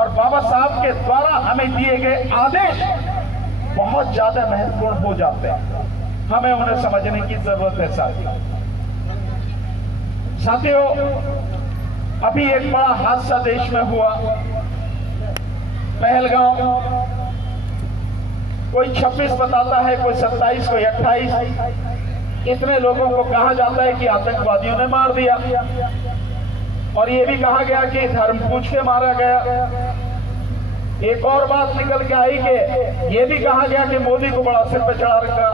और बाबा साहब के द्वारा हमें दिए गए आदेश बहुत ज्यादा महत्वपूर्ण हो जाते हैं। हमें उन्हें समझने की जरूरत है साथियों। अभी एक बड़ा हादसा देश में हुआ, पहलगांव। कोई 26 बताता है, कोई 27, कोई 28। इतने लोगों को कहा जाता है कि आतंकवादियों ने मार दिया, और ये भी कहा गया कि धर्म पूछ के मारा गया। एक और बात निकल के आई कि ये भी कहा गया कि मोदी को बड़ा सिर पे चढ़ा रखा।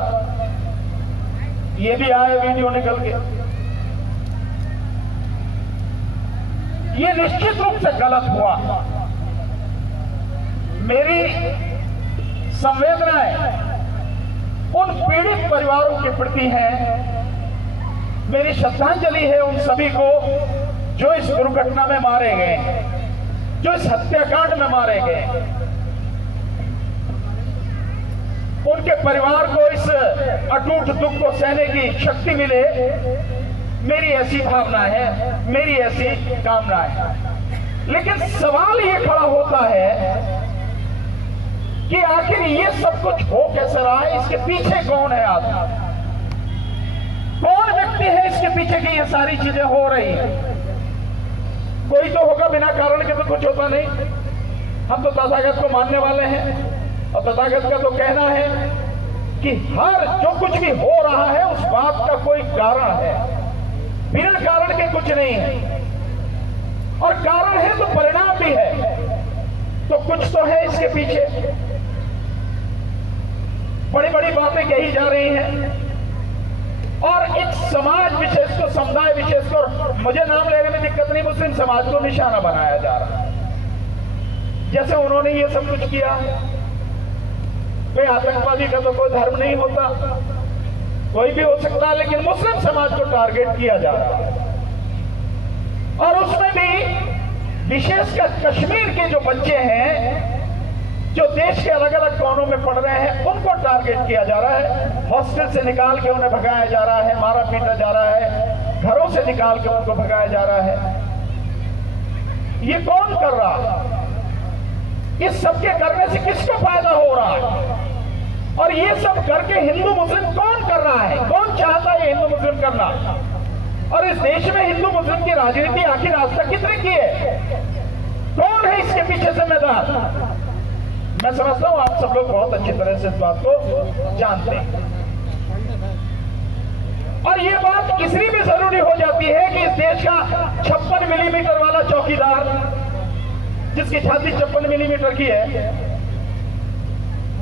ये भी आया वीडियो निकल के। ये निश्चित रूप से गलत हुआ। मेरी संवेदनाएं उन पीड़ित परिवारों के प्रति है। मेरी श्रद्धांजलि है उन सभी को जो इस दुर्घटना में मारे गए, जो इस हत्याकांड में मारे गए। उनके परिवार को इस अटूट दुख को सहने की शक्ति मिले, मेरी ऐसी भावना है, मेरी ऐसी कामना है। लेकिन सवाल ये खड़ा होता है कि आखिर ये सब कुछ हो कैसे रहा है, इसके पीछे कौन है आदमी, कौन व्यक्ति है इसके पीछे की ये सारी चीजें हो रही है। कोई तो होगा, बिना कारण के तो कुछ होता नहीं। हम तो तथागत को मानने वाले हैं, और तथागत का तो कहना है कि हर जो कुछ भी हो रहा है उस बात का कोई कारण है, बिना कारण के कुछ नहीं है। और कारण है तो परिणाम भी है, तो कुछ तो है इसके पीछे। बड़ी बड़ी बातें कही जा रही हैं, और एक समाज विशेष को, समुदाय विशेष को, मुझे नाम लेने में दिक्कत नहीं, मुस्लिम समाज को निशाना बनाया जा रहा है। जैसे उन्होंने ये सब कुछ किया। भाई आतंकवादी का तो कोई धर्म नहीं होता, कोई भी हो सकता है, लेकिन मुस्लिम समाज को टारगेट किया जा रहा है। और उसमें भी विशेषकर कश्मीर के जो बच्चे हैं, जो देश के अलग अलग कोनों में पढ़ रहे हैं, उनको टारगेट किया जा रहा है। हॉस्टल से निकाल के उन्हें भगाया जा रहा है, मारा पीटा जा रहा है, घरों से निकाल के उनको भगाया जा रहा है। ये कौन कर रहा है? इस सब के करने से किसको फायदा हो रहा है? और ये सब करके हिंदू मुस्लिम कौन कर रहा है? कौन चाहता है हिंदू मुस्लिम करना? और इस देश में हिंदू मुस्लिम की राजनीति आखिर आज तक कितने की है? कौन है इसके पीछे जिम्मेदार? मैं समझता हूं आप सब लोग बहुत अच्छी तरह से इस बात को जानते हैं। और ये बात इसलिए भी जरूरी हो जाती है कि इस देश का 56 मिलीमीटर वाला चौकीदार, जिसकी छाती 56 मिलीमीटर की है,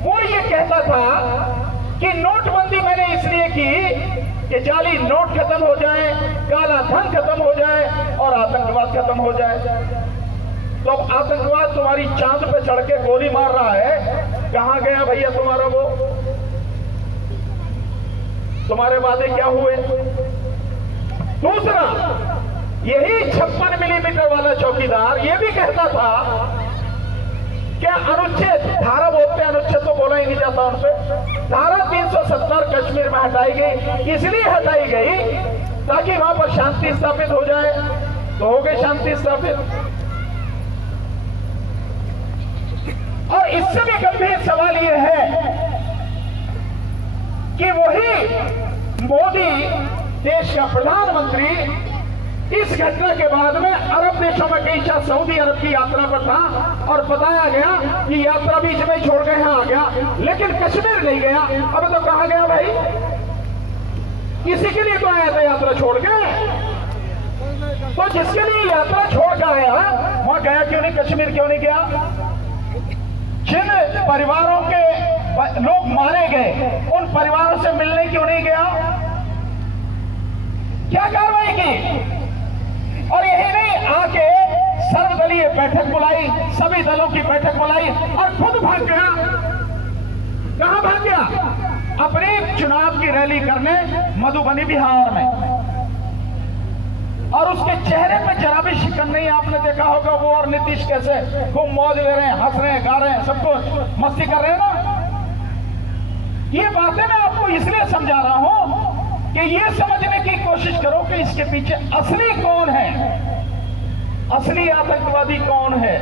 वो ये कहता था कि नोटबंदी मैंने इसलिए की कि जाली नोट खत्म हो जाए, काला धन खत्म हो जाए और आतंकवाद खत्म हो जाए। तो अब आतंकवाद तुम्हारी चांद पे चढ़ के गोली मार रहा है, कहां गया भैया तुम्हारा वो? तुम्हारे वादे क्या हुए? दूसरा, यही 56 मिलीमीटर वाला चौकीदार ये भी कहता था, क्या अनुच्छेद, धारा बोलते हैं, अनुच्छेद तो बोला ही नहीं जाता उन पे, धारा 370 कश्मीर में हटाई गई। इसलिए हटाई गई ताकि वहां पर शांति स्थापित हो जाए। तो हो गई शांति स्थापित। और इससे भी गंभीर सवाल यह है कि वही मोदी देश का प्रधानमंत्री इस घटना के बाद में अरब देशों में कई सऊदी अरब की यात्रा पर था, और बताया गया कि यात्रा बीच में छोड़ गए, यहां आ गया, लेकिन कश्मीर नहीं गया। अब तो कहा गया भाई, किसी के लिए तो आया था यात्रा छोड़ के, तो जिसके लिए यात्रा छोड़ के आया वहां गया क्यों नहीं? कश्मीर क्यों नहीं गया? जिन परिवारों के लोग मारे गए उन परिवारों से मिलने क्यों नहीं गया? क्या कार्रवाई की? और यही नहीं, आके सर्वदलीय बैठक बुलाई, सभी दलों की बैठक बुलाई और खुद भाग गया। कहां भाग गया? अपनी चुनाव की रैली करने मधुबनी बिहार में। और उसके चेहरे पे जरा भी शिकन नहीं। आपने देखा होगा वो और नीतीश कैसे खूब मौज ले रहे हैं, हंस रहे हैं, गा रहे हैं, सब कुछ मस्ती कर रहे हैं ना। ये बातें मैं आपको इसलिए समझा रहा हूं कि ये समझने की कोशिश करो कि इसके पीछे असली कौन है, असली आतंकवादी कौन है,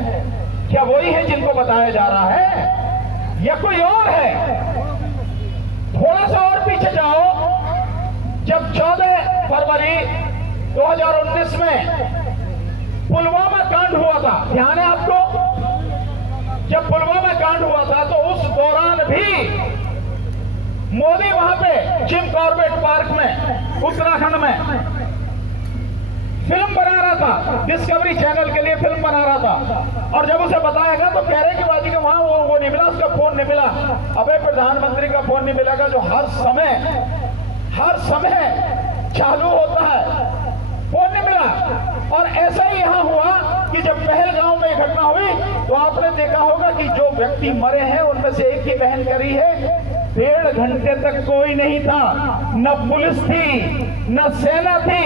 क्या वही है जिनको बताया जा रहा है या कोई और है? थोड़ा सा और पीछे जाओ, जब 14 फरवरी 2019 में पुलवामा कांड हुआ था, ध्यान है आपको? जब पुलवामा कांड हुआ था तो उस दौरान भी मोदी वहां पे जिम कॉर्बेट पार्क में उत्तराखंड में फिल्म बना रहा था, डिस्कवरी चैनल के लिए फिल्म बना रहा था। और जब उसे बताया गया तो कह रहे कि बाजी का वहां वो नहीं मिला, उसका फोन नहीं मिला। अबे प्रधानमंत्री का फोन नहीं मिलेगा जो हर समय चालू होता है, फोन नहीं मिला। और ऐसा ही यहां हुआ कि जब पहलगांव में घटना हुई तो आपने देखा होगा कि जो व्यक्ति मरे हैं उनमें से एक की बहन करी है, 1.5 घंटे तक कोई नहीं था, न पुलिस थी, न सेना थी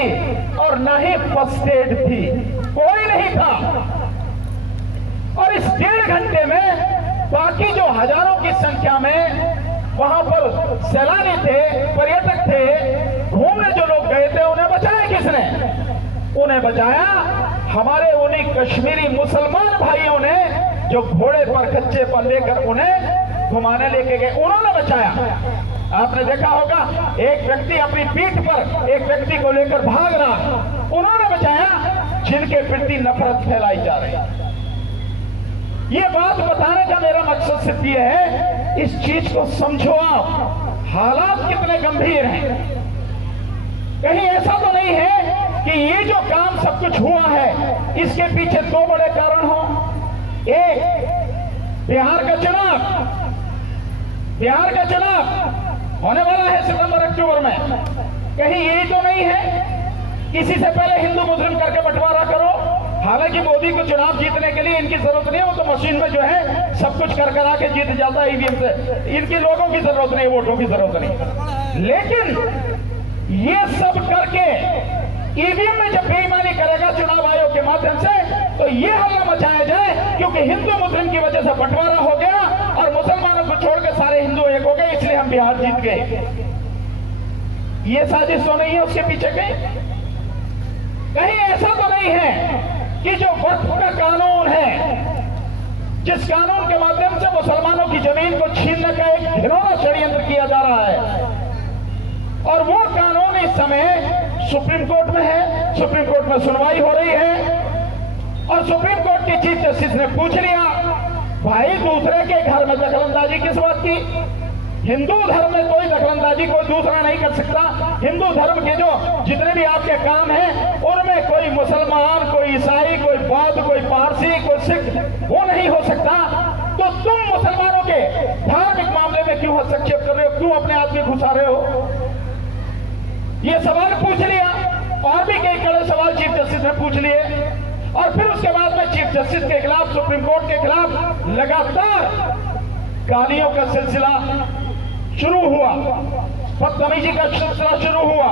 और न ही फर्स्ट एड थी, कोई नहीं था। और इस 1.5 घंटे में बाकी जो हजारों की संख्या में वहां पर सैलानी थे, पर्यटक थे, घूमने जो लोग गए थे, उन्हें बचाया किसने? उन्हें बचाया हमारे उन्हीं कश्मीरी मुसलमान भाइयों ने जो घोड़े पर कच्चे पर लेकर उन्हें घुमाने लेके गए, उन्होंने बचाया। आपने देखा होगा एक व्यक्ति अपनी पीठ पर एक व्यक्ति को लेकर भाग रहा, उन्होंने बचाया जिनके प्रति नफरत फैलाई जा रही है। ये बात बताने का मेरा मकसद सिर्फ ये है, इस चीज को समझो आप, हालात कितने गंभीर हैं। कहीं ऐसा तो नहीं है कि ये जो काम सब कुछ हुआ है इसके पीछे 2 बड़े कारण हो। एक, बिहार का चुनाव होने वाला है सितंबर अक्टूबर में। कहीं यही तो नहीं है किसी से पहले हिंदू मुस्लिम करके बंटवारा करो? हालांकि मोदी को चुनाव जीतने के लिए इनकी जरूरत नहीं है, वो तो मशीन में जो है सब कुछ कर करा के जीत जाता है ईवीएम से। इनकी लोगों की जरूरत नहीं, वोटों की जरूरत नहीं। लेकिन ये सब करके ईवीएम में जब बेईमानी करेगा चुनाव आयोग के माध्यम से, तो ये हल्ला मचाया जाए क्योंकि हिंदू मुस्लिम की वजह से बंटवारा हो गया और मुसलमानों को छोड़ के सारे हिंदू एक हो गए, इसलिए हम बिहार जीत गए। ये साजिश तो नहीं है उसके पीछे कहीं ऐसा तो नहीं है कि जो वक्फ का कानून है, जिस कानून के माध्यम से मुसलमानों की जमीन को छीनने का एक घिनौना षड्यंत्र किया जा रहा है, और वो कानून इस समय सुप्रीम कोर्ट में है, सुप्रीम कोर्ट में सुनवाई हो रही है। और सुप्रीम कोर्ट के चीफ जस्टिस ने पूछ लिया, भाई दूसरे के घर में दखलंदाजी किस बात की? हिंदू धर्म में कोई दखलंदाजी कोई दूसरा नहीं कर सकता। हिंदू धर्म के जो जितने भी आपके काम हैं उनमें कोई मुसलमान, कोई ईसाई, कोई बौद्ध, कोई पारसी, कोई सिख वो नहीं हो सकता। तो तुम मुसलमानों के धार्मिक मामले में क्यों हस्तक्षेप कर रहे हो, क्यों अपने आदमी घुसा रहे हो? ये सवाल पूछ लिया और भी कई कड़े सवाल चीफ जस्टिस ने पूछ लिए। और फिर उसके बाद में चीफ जस्टिस के खिलाफ, सुप्रीम कोर्ट के खिलाफ लगातार गालियों का सिलसिला शुरू हुआ, बदतमीजी का सिलसिला शुरू हुआ।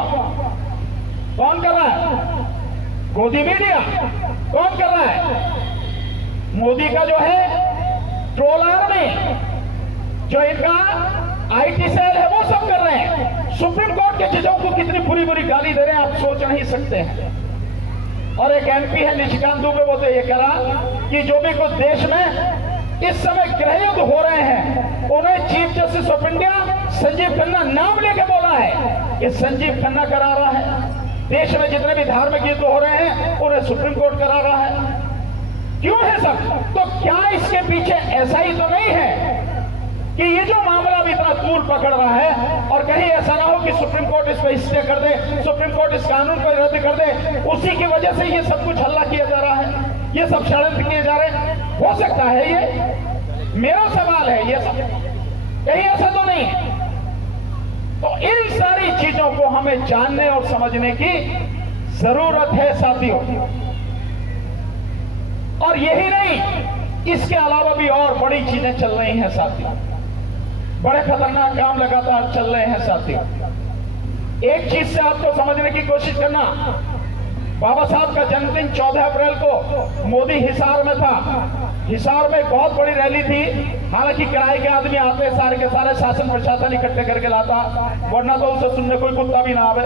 कौन कर रहा है? मोदी मीडिया। कौन कर रहा है? मोदी का जो है ट्रोल आर्मी, जो इनका आईटी सेल है, वो सब कर रहे हैं। सुप्रीम कोर्ट के जजों को कितनी बुरी बुरी गाली दे रहे हैं आप सोच नहीं सकते हैं। और एक एमपी है निशिकांत दुबे, वो तो ये करा कि जो भी कुछ देश में इस समय गृह युद्ध हो रहे हैं उन्हें chief justice of India Sanjeev Khanna नाम लेके बोला है कि संजीव खन्ना करा रहा है। देश में जितने भी धार्मिक युद्ध हो रहे हैं उन्हें सुप्रीम कोर्ट करा रहा है। क्यों है सब? तो क्या इसके पीछे ऐसा ही तो नहीं है कि ये जो मामला भी इतना तूल पकड़ रहा है और कहीं ऐसा ना हो कि सुप्रीम कोर्ट इस पर स्टे कर दे, सुप्रीम कोर्ट इस कानून को रद्द कर दे, उसी की वजह से ये सब कुछ हल्ला किया जा रहा है, ये सब षड्यंत्र किए जा रहे हैं? हो सकता है ये? मेरा सवाल है, ये सब कहीं ऐसा तो नहीं है? तो इन सारी चीजों को हमें जानने और समझने की जरूरत है साथियों। और यही नहीं, इसके अलावा भी और बड़ी चीजें चल रही हैं साथियों, बड़े खतरनाक काम लगातार चल रहे हैं साथियों। एक चीज से आपको समझने की कोशिश करना, बाबा साहब का जन्मदिन 14 अप्रैल को मोदी हिसार में था। हिसार में बहुत बड़ी रैली थी, हालांकि किराए के आदमी आते सारे के सारे, शासन प्रशासन इकट्ठे करके लाता, वरना तो उसे सुनने कोई कुत्ता भी ना आवे,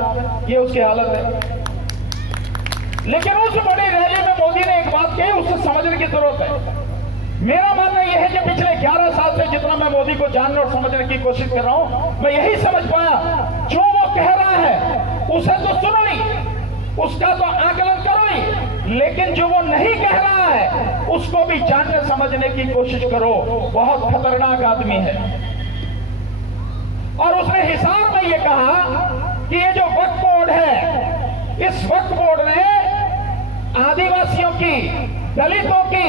ये उसकी हालत है। लेकिन उस बड़ी रैली में मोदी ने एक बात कही, उससे समझने की जरूरत है। मेरा मानना यह है कि पिछले 11 साल से जितना मैं मोदी को जानने और समझने की कोशिश कर रहा हूं, मैं यही समझ पाया, जो वो कह रहा है उसे तो सुनो नहीं, उसका तो आकलन करो नहीं, लेकिन जो वो नहीं कह रहा है उसको भी जानने समझने की कोशिश करो। बहुत खतरनाक आदमी है। और उसने हिसाब में ये कहा कि ये जो वक्फ बोर्ड है, इस वक्फ बोर्ड ने आदिवासियों की, दलितों की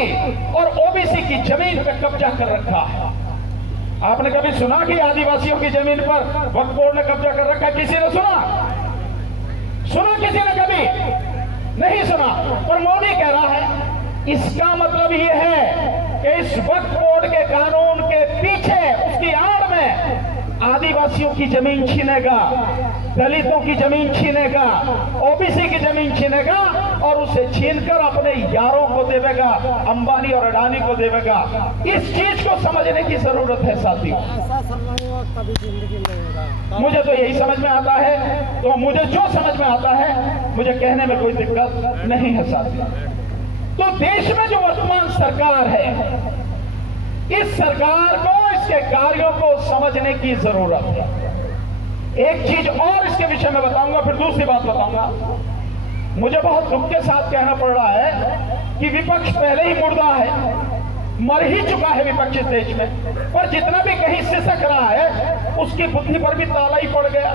और ओबीसी की जमीन पर कब्जा कर रखा है। आपने कभी सुना कि आदिवासियों की जमीन पर वक्फ बोर्ड ने कब्जा कर रखा? किसी ने सुना? सुना किसी ने? कभी नहीं सुना। और मोदी कह रहा है, इसका मतलब यह है कि इस वक्फ बोर्ड के कानून के पीछे, उसकी आड़ में आदिवासियों की जमीन छीनेगा, दलितों की जमीन छीनेगा, ओबीसी की जमीन छीनेगा और उसे छीनकर अपने यारों को देवेगा, अंबानी और अडानी को देवेगा। इस चीज को समझने की जरूरत है साथियों। मुझे तो यही समझ में आता है, तो मुझे जो समझ में आता है मुझे कहने में कोई दिक्कत नहीं है साथियों। तो देश में जो वर्तमान सरकार है, इस सरकार को, इसके कार्यों को समझने की जरूरत है। एक चीज और इसके विषय में बताऊंगा, फिर दूसरी बात बताऊंगा। मुझे बहुत दुख के साथ कहना पड़ रहा है कि विपक्ष पहले ही मुर्दा है, मर ही चुका है विपक्ष इस देश में। पर जितना भी कहीं सिसक रहा है, उसकी बुद्धि पर भी ताला ही पड़ गया।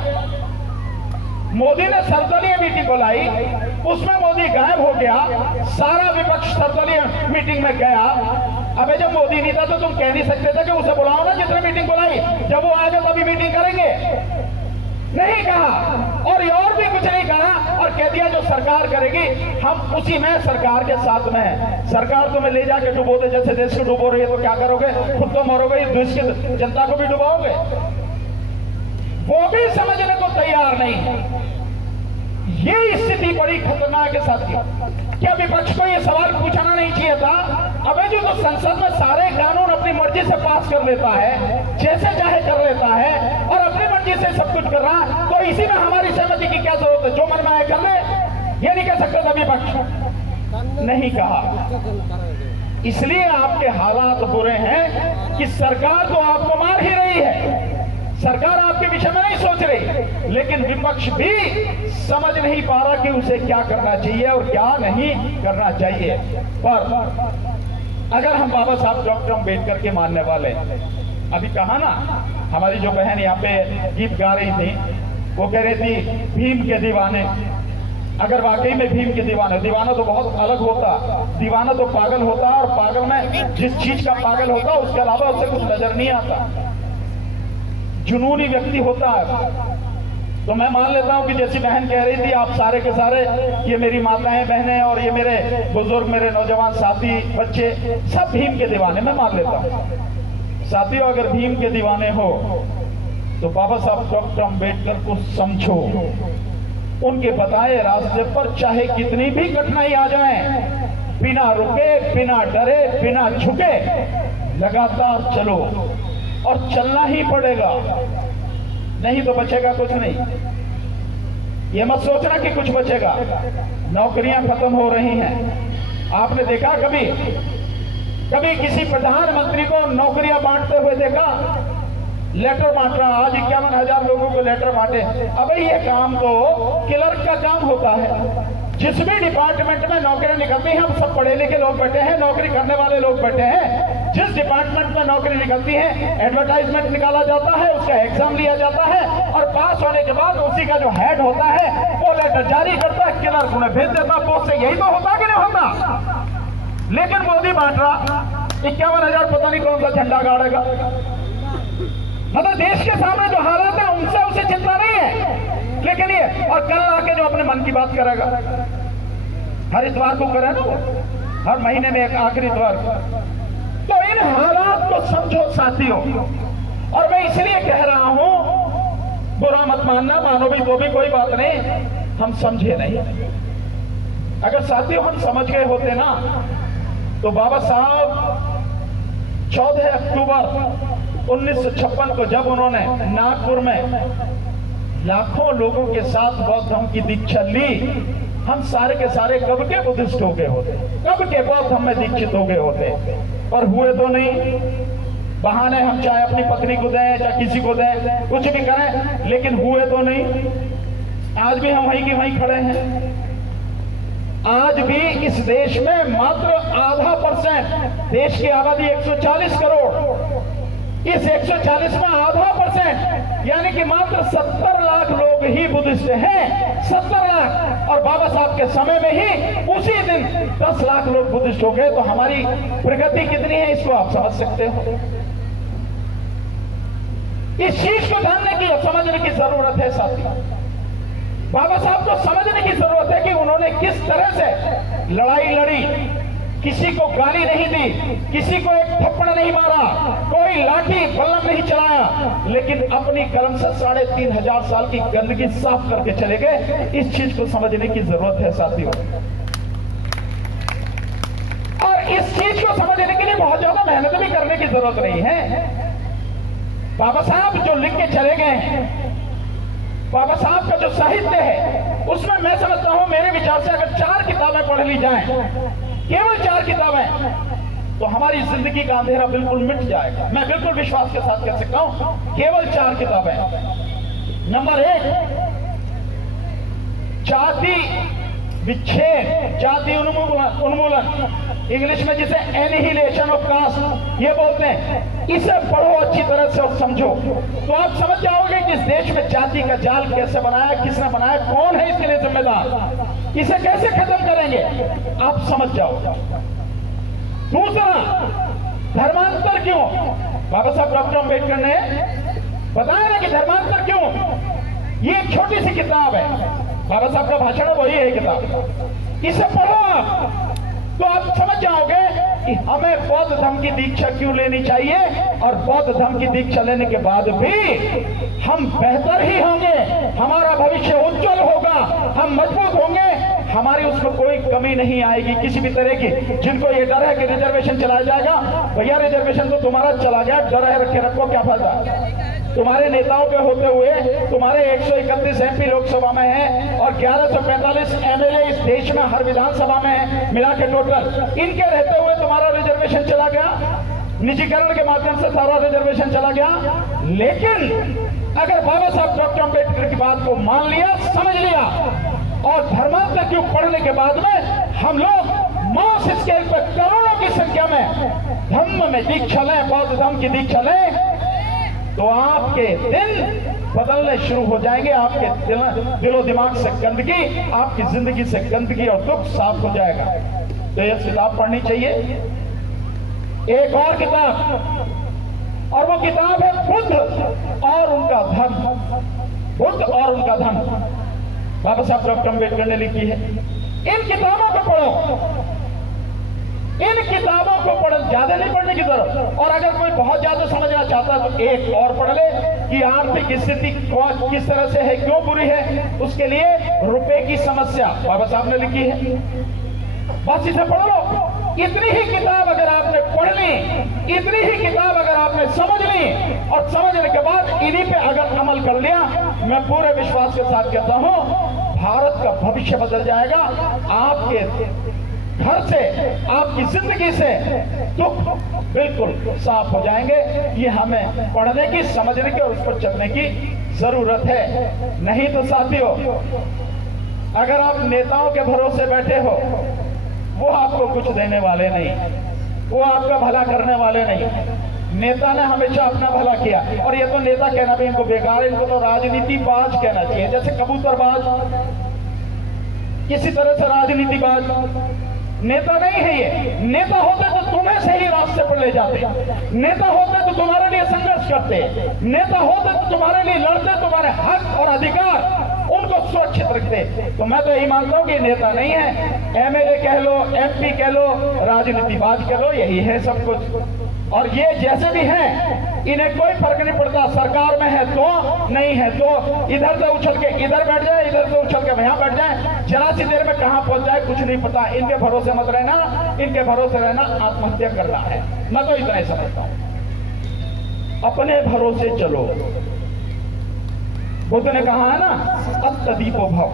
मोदी ने सर्वदलीय मीटिंग बुलाई, उसमें मोदी गायब हो गया, सारा विपक्ष सर्वदलीय मीटिंग में गया। अबे जब मोदी नहीं था तो तुम कह नहीं सकते थे कि उसे बुलाओ ना जिसने मीटिंग बुलाई, जब वो आएगा तभी मीटिंग करेंगे? नहीं कहा। और भी कुछ नहीं कहा और कह दिया जो सरकार करेगी हम उसी में सरकार के साथ में है। सरकार तुम्हें ले जाके डुबो दे, जैसे देश को डुबो रही है, तो क्या करोगे? खुद तो मरोगे, देश की जनता को भी डुबाओगे। वो भी समझने को तैयार नहीं है। ये स्थिति बड़ी खतरनाक है साथियों। क्या विपक्ष को ये सवाल पूछना नहीं चाहिए था? अबे जो तो संसद में सारे कानून अपनी मर्जी से पास कर लेता है, जैसे चाहे कर लेता है और अपनी मर्जी से सब कुछ कर रहा है, तो इसी में हमारी सहमति की क्या जरूरत है? जो मन में आए कर ले, ये नहीं कह सकता था विपक्ष। नहीं कहा। इसलिए आपके हालात बुरे हैं कि सरकार तो आपको मार ही रही है, सरकार आपके विषय में नहीं सोच रही, लेकिन विपक्ष भी समझ नहीं पा रहा कि उसे क्या करना चाहिए और क्या नहीं करना चाहिए। पर अगर हम बाबा साहब डॉक्टर अम्बेडकर के मानने वाले, अभी कहा ना, हमारी जो बहन यहाँ पे गीत गा रही थी, वो कह रही थी भीम के दीवाने। अगर वाकई में भीम के दीवाने, दीवाना तो बहुत अलग होता, दीवाना तो पागल होता, और पागल में जिस चीज का पागल होता उसके अलावा उसे कुछ नजर नहीं आता, जुनूनी व्यक्ति होता है। तो मैं मान लेता हूं कि जैसी बहन कह रही थी, आप सारे के सारे, ये मेरी माताएं बहनें और ये मेरे बुजुर्ग, मेरे नौजवान साथी, बच्चे, सब भीम के दीवाने, मैं मान लेता हूं। साथियों, अगर भीम के दीवाने हो तो बाबा साहब डॉक्टर अम्बेडकर को समझो। उनके बताए रास्ते पर चाहे कितनी भी कठिनाई आ जाए, बिना रुके, बिना डरे, बिना झुके लगातार चलो, और चलना ही पड़ेगा, नहीं तो बचेगा कुछ नहीं। ये मत सोचना कि कुछ बचेगा। नौकरियां खत्म हो रही हैं। आपने देखा कभी किसी प्रधानमंत्री को नौकरियां बांटते हुए देखा? लेटर बांट रहा, आज 51,000 लोगों को लेटर बांटे। अबे ये काम तो क्लर्क का काम होता है। जिस भी डिपार्टमेंट में नौकरियां निकलती हैं, हम सब पढ़े लिखे लोग बैठे हैं, नौकरी करने वाले लोग बैठे हैं। जिस डिपार्टमेंट में नौकरी निकलती है, एडवर्टाइजमेंट निकाला जाता है, उसका एग्जाम लिया जाता है, और पास होने के बाद उसी का जो हेड होता है वो लेटर जारी करता है, क्लर्क उन्हें भेज देता पोस्ट से। यही तो होता कि नहीं होता? लेकिन मोदी बांट रहा, 51,000 पता नहीं कौन सा झंडा गाड़ेगा। मतलब देश के सामने जो हालात है उनसे उसे चिंता नहीं है, लेकिन ये, और कल आके जो अपने मन की बात करेगा, हर इतवार को करे ना, हर महीने में एक आखिरी इतवार। तो इन हालात को समझो साथियों। और मैं इसलिए कह रहा हूं, बुरा मत मानना, मानो भी तो भी कोई बात नहीं, हम समझे नहीं। अगर साथियों हम समझ गए होते ना, तो बाबा साहब 14 अक्टूबर 1956 को जब उन्होंने नागपुर में लाखों लोगों के साथ बौद्ध धर्म की दीक्षा ली, हम सारे के सारे कब के बुद्धिस्ट हो गए होते, कब के बौद्ध धर्म में दीक्षित हो गए होते। और हुए तो नहीं। बहाने हम चाहे अपनी पत्नी को दें, चाहे किसी को दें, कुछ भी करें, लेकिन हुए तो नहीं। आज भी हम वहीं के वहीं खड़े हैं। आज भी इस देश में मात्र 0.5%, देश की आबादी 140 करोड़, इस 140 में 0.5% यानी कि मात्र 70 लाख लोग ही बुद्धिस्ट हैं। 70 लाख। और बाबा साहब के समय में ही उसी दिन 10 लाख लोग बुद्धिस्ट हो गए। तो हमारी प्रगति कितनी है इसको आप समझ सकते हो। इस चीज को जानने की, समझने की जरूरत है साथियों। बाबा साहब को समझने की जरूरत है कि उन्होंने किस तरह से लड़ाई लड़ी, किसी को गाली नहीं दी, किसी को एक थप्पड़ नहीं मारा, कोई लाठी बल्लम नहीं चलाया, लेकिन अपनी कलम से 3500 साल की गंदगी साफ करके चले गए। इस चीज को समझने की जरूरत है साथियों। और इस चीज को समझने के लिए बहुत ज्यादा मेहनत भी करने की जरूरत नहीं है। बाबा साहब जो लिख के चले गए हैं, बाबा साहब का जो साहित्य है, उसमें मैं समझता हूं, मेरे विचार से अगर 4 किताबें पढ़ ली जाएं, केवल 4 किताबें, तो हमारी जिंदगी का अंधेरा बिल्कुल मिट जाएगा। मैं बिल्कुल विश्वास के साथ कह सकता हूं, केवल 4 किताबें। नंबर 1, जाति विच्छेद, जाति उन्मूलन, इंग्लिश में जिसे एनिहिलेशन ऑफ कास्ट ये बोलते हैं। इसे पढ़ो अच्छी तरह से और समझो, तो आप समझ जाओगे कि इस देश में जाति का जाल कैसे बनाया, किसने बनाया, कौन है इसके लिए जिम्मेदार, इसे कैसे खत्म करेंगे, आप समझ जाओ। दूसरा, धर्मांतर क्यों? बाबा साहब डॉक्टर अम्बेडकर ने बताया ना कि धर्मांतर क्यों। ये एक छोटी सी किताब है, बाबा साहब का भाषण है, वही है किताब। इसे पढ़ो आप, तो आप समझ जाओगे कि हमें बौद्ध धर्म की दीक्षा क्यों लेनी चाहिए, और बौद्ध धर्म की दीक्षा लेने के बाद भी हम बेहतर ही होंगे, हमारा भविष्य उज्जवल होगा, हम मजबूत होंगे, हमारी उसमें कोई कमी नहीं आएगी किसी भी तरह की। जिनको ये डर है कि रिजर्वेशन चलाया जाएगा, भैया रिजर्वेशन तो तुम्हारा चला गया, डर है रखे रखो, क्या फायदा। तुम्हारे नेताओं के होते हुए तुम्हारे 131 MP लोकसभा में है और 1145 MLA इस देश में हर विधानसभा में है, मिला के टोटल। इनके रहते हुए तुम्हारा रिजर्वेशन चला गया, निजीकरण के माध्यम से सारा रिजर्वेशन चला गया। लेकिन अगर बाबा साहब डॉक्टर अम्बेडकर की बात को मान लिया, समझ लिया, और धर्मांतर क्यों पढ़ने के बाद में हम लोग मास स्केल पर करोड़ों की संख्या में धर्म में दीक्षा लें, बौद्ध धर्म की दीक्षा लें, तो आपके दिन बदलने शुरू हो जाएंगे। आपके दिलो दिमाग से गंदगी, आपकी जिंदगी से गंदगी और दुख साफ हो जाएगा। तो यह किताब पढ़नी चाहिए। एक और किताब, और वो किताब है बुद्ध और उनका धर्म। बुद्ध और उनका धर्म बाबा साहब डॉक्टर अम्बेडकर ने लिखी है। इन किताबों को पढ़ो, इन किताबों को पढ़, ज्यादा नहीं पढ़ने की जरूरत। और अगर कोई बहुत ज्यादा समझना चाहता है तो एक और पढ़ ले कि आर्थिक स्थिति किस तरह से है, क्यों बुरी है। उसके लिए रुपए की समस्या बाबा साहब ने लिखी है, बस इसे पढ़ लो। इतनी ही किताब अगर आपने पढ़ ली, इतनी ही किताब अगर आपने समझ ली, और समझने के बाद इन्हीं पे अगर अमल कर लिया, मैं पूरे विश्वास के साथ कहता हूं भारत का भविष्य बदल जाएगा। आपके घर से, आपकी जिंदगी से दुख बिल्कुल साफ हो जाएंगे। ये हमें पढ़ने की, समझने की और उस पर चलने की जरूरत है। नहीं तो साथियों, अगर आप नेताओं के भरोसे बैठे हो, वो आपको कुछ देने वाले नहीं, वो आपका भला करने वाले नहीं। नेता ने हमेशा अपना भला किया, और ये तो नेता कहना भी इनको बेकार है, इनको तो राजनीतिबाज कहना चाहिए, जैसे कबूतरबाज, किसी तरह से राजनीतिबाज। नेता नहीं है ये। नेता होते तो तुम्हें सही रास्ते पर ले जाते, नेता होते तो तुम्हारे लिए संघर्ष करते, नेता होते तो तुम्हारे लिए लड़ते, तुम्हारे हक और अधिकार उनको सुरक्षित रखते। तो मैं तो यही मानता हूँ कि नेता नहीं है, MLA कह लो, MP कह लो, राजनीतिबाज कह लो, यही है सब कुछ। और ये जैसे भी हैं, इन्हें कोई फर्क नहीं पड़ता, सरकार में है तो, नहीं है तो, इधर से उछल के इधर बैठ जाए, इधर से उछल के वहां बैठ जाए, जरा सी देर में कहां पहुंच जाए कुछ नहीं पता। इनके भरोसे मत रहना, इनके भरोसे रहना आत्महत्या करना है। मैं तो इतना ही समझता हूं, अपने भरोसे चलो। बुद्ध ने कहा है ना, अत्तदीपो भव,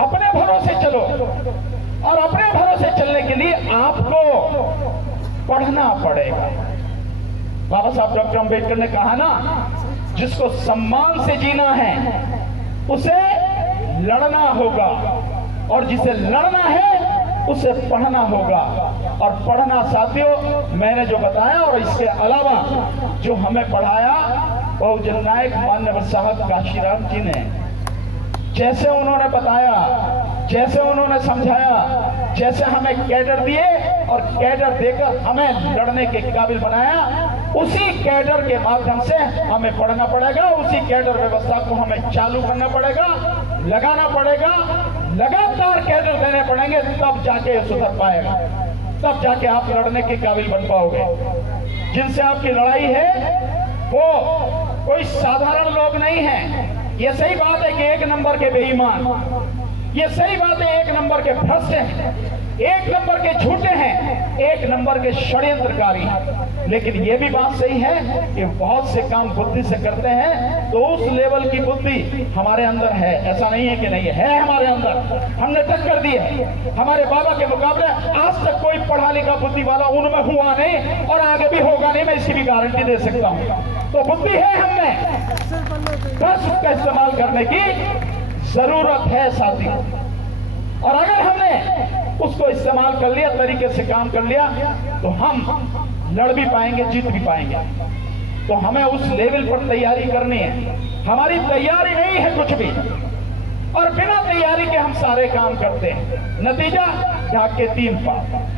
अपने भरोसे चलो। और अपने भरोसे चलने के लिए आपको पढ़ना पड़ेगा। बाबा साहब डॉक्टर अंबेडकर ने कहा ना, जिसको सम्मान से जीना है उसे लड़ना होगा, और जिसे लड़ना है उसे पढ़ना होगा। और पढ़ना साथियों, मैंने जो बताया और इसके अलावा जो हमें पढ़ाया बहुजन नायक माननीय साहब काशीराम जी ने, जैसे उन्होंने बताया, जैसे उन्होंने समझाया, जैसे हमें कैडर दिए और कैडर देकर हमें लड़ने के काबिल बनाया, उसी कैडर के माध्यम से हमें पढ़ना पड़ेगा, उसी कैडर व्यवस्था को हमें चालू करना पड़ेगा, लगाना पड़ेगा, लगातार कैडर देने पड़ेंगे, तब जाके सुधर पाएगा, तब जाके आप लड़ने के काबिल बन पाओगे। जिनसे आपकी लड़ाई है वो कोई साधारण लोग नहीं है। ये सही बात है कि एक नंबर के बेईमान, ये सही बात है एक नंबर के भ्रष्ट हैं, एक नंबर के झूठे हैं, एक नंबर के षड्यंत्रकारी हैं। लेकिन ये भी बात सही है कि बहुत से काम बुद्धि से करते हैं, तो उस लेवल की बुद्धि हमारे अंदर है, ऐसा नहीं है कि नहीं है हमारे अंदर। हमने टक्कर दी है, हमारे बाबा के मुकाबले आज तक कोई पढ़ा लिखा बुद्धि वाला उनमें हुआ नहीं और आगे भी होगा नहीं, मैं इसकी भी गारंटी दे सकता हूँ। तो बुद्धि है हमें, बस उसका इस्तेमाल करने की जरूरत है साथियों। और अगर हमने उसको इस्तेमाल कर लिया, तरीके से काम कर लिया, तो हम लड़ भी पाएंगे, जीत भी पाएंगे। तो हमें उस लेवल पर तैयारी करनी है। हमारी तैयारी नहीं है कुछ भी, और बिना तैयारी के हम सारे काम करते हैं। नतीजा ढाक के 3 पाप।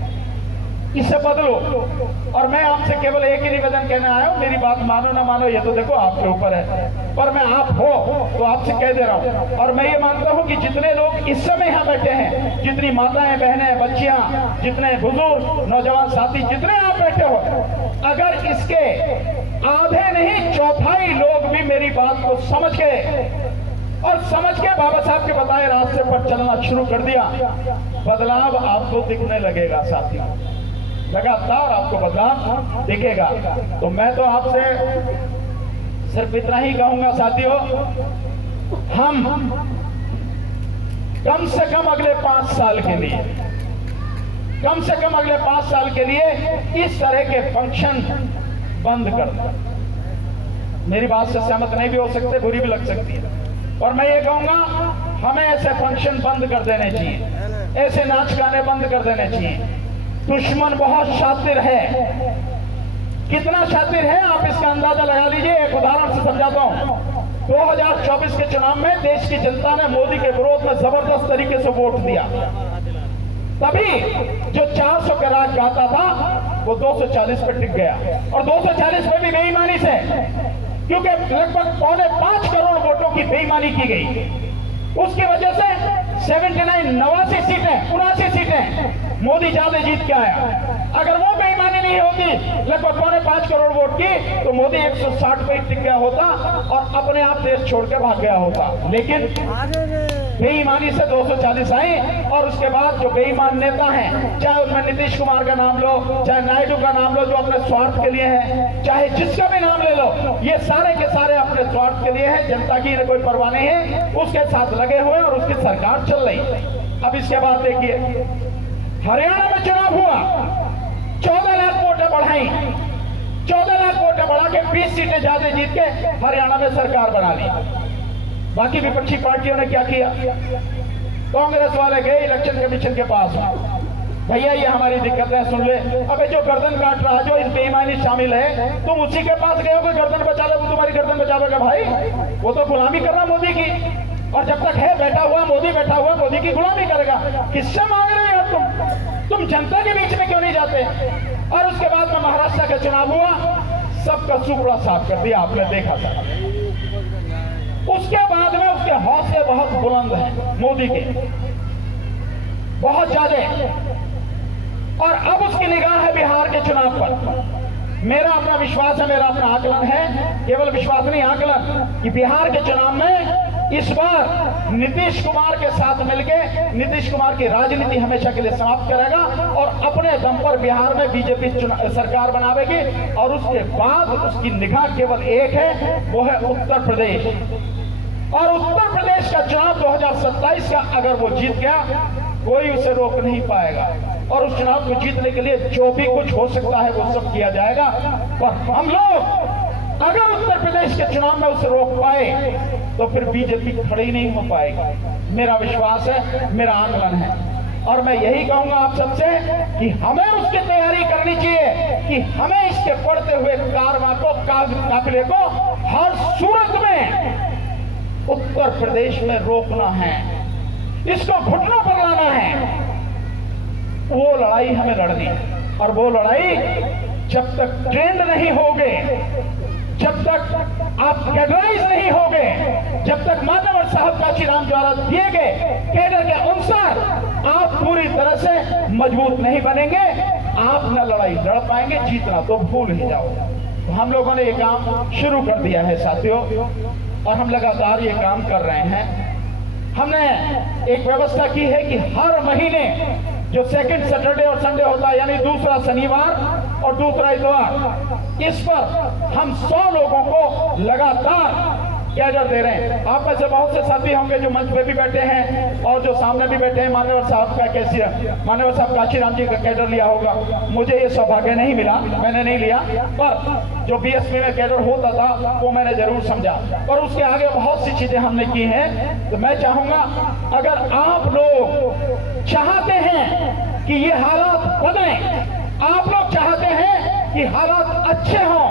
इसे बदलो। और मैं आपसे केवल एक ही निवेदन कहने आया हूं, मेरी बात मानो ना मानो ये तो देखो आपके ऊपर है, पर मैं आप हो तो आपसे कह दे रहा हूं। और मैं ये मानता हूं कि जितने लोग इस समय यहाँ बैठे हैं, जितनी माताएं, बहनें, बच्चियां, जितने बुजुर्ग, नौजवान साथी, जितने आप बैठे हो, अगर इसके आधे नहीं चौथाई लोग भी मेरी बात को समझ गए और समझ के बाबा साहब के बताए रास्ते पर चलना शुरू कर दिया, बदलाव आपको दिखने लगेगा साथियों, लगातार आपको बदलाव दिखेगा। तो मैं तो आपसे सिर्फ इतना ही कहूंगा साथियों, हम कम से कम अगले 5 साल के लिए, कम से कम अगले 5 साल के लिए इस तरह के फंक्शन बंद कर दें। मेरी बात से सहमत नहीं भी हो सकते, बुरी भी लग सकती है, और मैं ये कहूंगा हमें ऐसे फंक्शन बंद कर देने चाहिए, ऐसे नाच गाने बंद कर देने चाहिए। दुश्मन बहुत शातिर है, कितना शातिर है आप इसका अंदाजा लगा लीजिए। एक उदाहरण से समझाता हूं। 2024 के चुनाव में देश की जनता ने मोदी के विरोध में जबरदस्त तरीके से वोट दिया, तभी जो 400 का राग गाता था वो 240 पे टिक गया, और 240 पे भी बेईमानी से, क्योंकि लगभग 5.25 करोड़ वोटों की बेईमानी की गई। उसकी वजह से 89 सीटें मोदी ज्यादा जीत के आया। अगर वो बेईमानी नहीं होती, लगभग 5.25 करोड़ वोट की, तो मोदी 160 पे टिक गया होता और अपने आप देश छोड़ के भाग गया होता। लेकिन बेईमानी से 240 आई, और उसके बाद जो बेईमान नेता हैं, चाहे उनमें नीतीश कुमार का नाम लो, चाहे नायडू का नाम लो जो अपने स्वार्थ के लिए है, चाहे जिसका भी नाम ले लो, ये सारे के सारे अपने स्वार्थ के लिए है, जनता की इन्हें कोई परवाह नहीं है, उसके साथ लगे हुए और उसकी सरकार चल रही। अब इसके बाद देखिए, हरियाणा में चुनाव हुआ, 14 लाख वोटें बढ़ाई, 14 लाख वोटें बढ़ा के 20 सीटें ज्यादा जीत के हरियाणा में सरकार बना ली। बाकी विपक्षी पार्टियों ने क्या किया? कांग्रेस वाले गए इलेक्शन कमीशन के पास, भैया ये हमारी दिक्कत है, सुन ले। अबे जो गर्दन काट रहा, जो इस बेईमानी शामिल है, तुम उसी के पास गए हो कि गर्दन बचा ले, वो तुम्हारी गर्दन बचावेगा भाई? वो तो गुलामी कर रहा मोदी की, और जब तक है बैठा हुआ मोदी, बैठा हुआ मोदी की गुलामी करेगा। किससे मांग रहे हो तुम जनता के बीच में क्यों नहीं जाते? और उसके बाद में महाराष्ट्र का चुनाव हुआ, सबका सुपड़ा साफ कर दिया, आपने देखा था। उसके बाद में उसके हौसले बहुत बुलंद हैं मोदी के, बहुत ज्यादा, और अब उसकी निगाह है बिहार के चुनाव पर। मेरा अपना विश्वास है, मेरा अपना आकलन है, केवल विश्वास नहीं आकलन, कि बिहार के चुनाव में इस बार नीतीश कुमार के साथ मिलकर नीतीश कुमार की राजनीति हमेशा के लिए समाप्त करेगा और अपने दम पर बिहार में बीजेपी सरकार बनावेगी। और उसके बाद उसकी निगाह केवल एक है, वो है उत्तर प्रदेश। और उत्तर प्रदेश का चुनाव 2027 का अगर वो जीत गया, कोई उसे रोक नहीं पाएगा। और उस चुनाव को जीतने के लिए जो भी कुछ हो सकता है वो सब किया जाएगा। पर हम लोग अगर उत्तर प्रदेश के चुनाव में उसे रोक पाए तो फिर बीजेपी खड़ी नहीं हो पाएगी। मेरा विश्वास है, मेरा आंकलन है, और मैं यही कहूंगा आप सबसे कि हमें उसकी तैयारी करनी चाहिए कि हमें इसके बढ़ते हुए कारवां को, काफिले को हर सूरत में उत्तर प्रदेश में रोकना है, इसको घुटनों पर लाना है। वो लड़ाई हमें लड़नी है, और वो लड़ाई जब तक ट्रेंड नहीं होगे, जब तक आप कैडराइज नहीं होगे, जब तक मान्यवर साहब काशीराम द्वारा दिए गए कैडर के अनुसार आप पूरी तरह से मजबूत नहीं बनेंगे, आप न लड़ाई लड़ पाएंगे, जीतना तो भूल ही जाओ। तो हम लोगों ने ये काम शुरू कर दिया है साथियों, और हम लगातार ये काम कर रहे हैं। हमने एक व्यवस्था की है कि हर महीने जो सेकंड सैटरडे और संडे होता है, यानी दूसरा शनिवार और दूसरा इतवार, इस पर हम 100 लोगों को लगातार कैडर दे रहे हैं। आप में से बहुत से साथी होंगे जो मंच पे भी बैठे हैं और जो सामने भी बैठे हैं, मान्यवर साहब का मान्यवर साहब काशीराम जी का कैडर लिया होगा। मुझे ये सौभाग्य नहीं मिला, मैंने नहीं लिया, पर जो बीएसपी में कैडर होता था वो मैंने जरूर समझा, और उसके आगे बहुत सी चीजें हमने की हैं। तो मैं चाहूंगा, अगर आप लोग चाहते हैं कि ये हालात बदलें, आप लोग चाहते हैं कि हालात अच्छे हों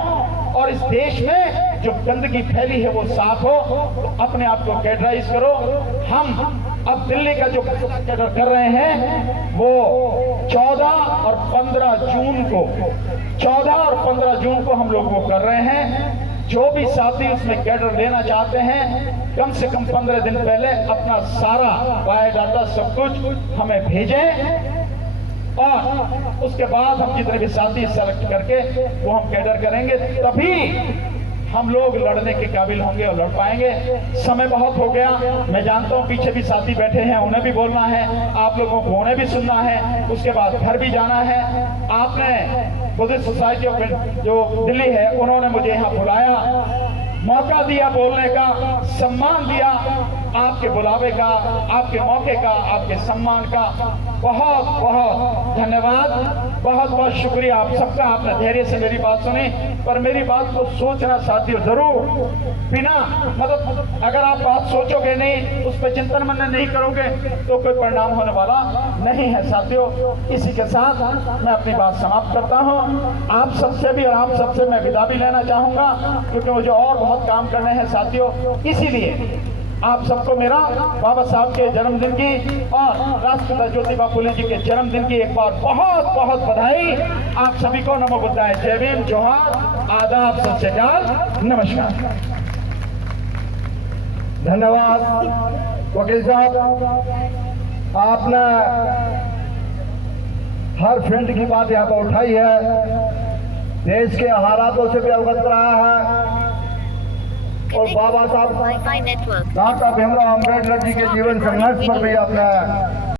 और इस देश में जो गंदगी फैली है वो साफ हो, तो अपने आप को कैडराइज करो। हम अब दिल्ली का जो कैडर कर रहे हैं वो 14 और 15 जून को 14 और 15 जून को हम लोग वो कर रहे हैं। जो भी साथी उसमें कैडर लेना चाहते हैं, कम से कम 15 दिन पहले अपना सारा बायोडाटा सब कुछ हमें भेजें, और उसके बाद हम जितने भी साथी सेलेक्ट करके वो हम कैडर करेंगे, तभी हम लोग लड़ने के काबिल होंगे और लड़ पाएंगे। समय बहुत हो गया, मैं जानता हूँ पीछे भी साथी बैठे हैं, उन्हें भी बोलना है, आप लोगों को उन्हें भी सुनना है, उसके बाद घर भी जाना है। आपने बुद्धिस्ट सोसाइटी ऑफ जो दिल्ली है, उन्होंने मुझे यहाँ बुलाया, मौका दिया बोलने का, सम्मान दिया, आपके बुलावे का, आपके मौके का, आपके सम्मान का बहुत बहुत धन्यवाद, बहुत बहुत शुक्रिया आप सबका। आपने धैर्य से मेरी बात सुनी, पर मेरी बात को सोचना साथियों जरूर, बिना मतलब अगर आप बात सोचोगे नहीं, उस पर चिंतन मनन नहीं करोगे तो कोई परिणाम होने वाला नहीं है साथियों। इसी के साथ मैं अपनी बात समाप्त करता हूँ। आप सबसे भी और आप सबसे मैं विदा भी लेना चाहूंगा, क्योंकि मुझे और बहुत काम करने हैं साथियों। इसीलिए आप सबको मेरा बाबा साहब के जन्मदिन की और राष्ट्रपिता ज्योतिबा फुले जी के जन्मदिन की एक बार बहुत बहुत बधाई। आप सभी को नमो बुद्धाय, जय भीम, जोहार, आदाब, सत श्री अकाल, नमस्कार। धन्यवाद वकील साहब, आपने हर फील्ड की बात यहाँ पर उठाई है, देश के हालातों से भी अवगत कराया है, और बाबा साहब डॉक्टर भीमराव अम्बेडकर जी के जीवन संघर्ष पर भी आपने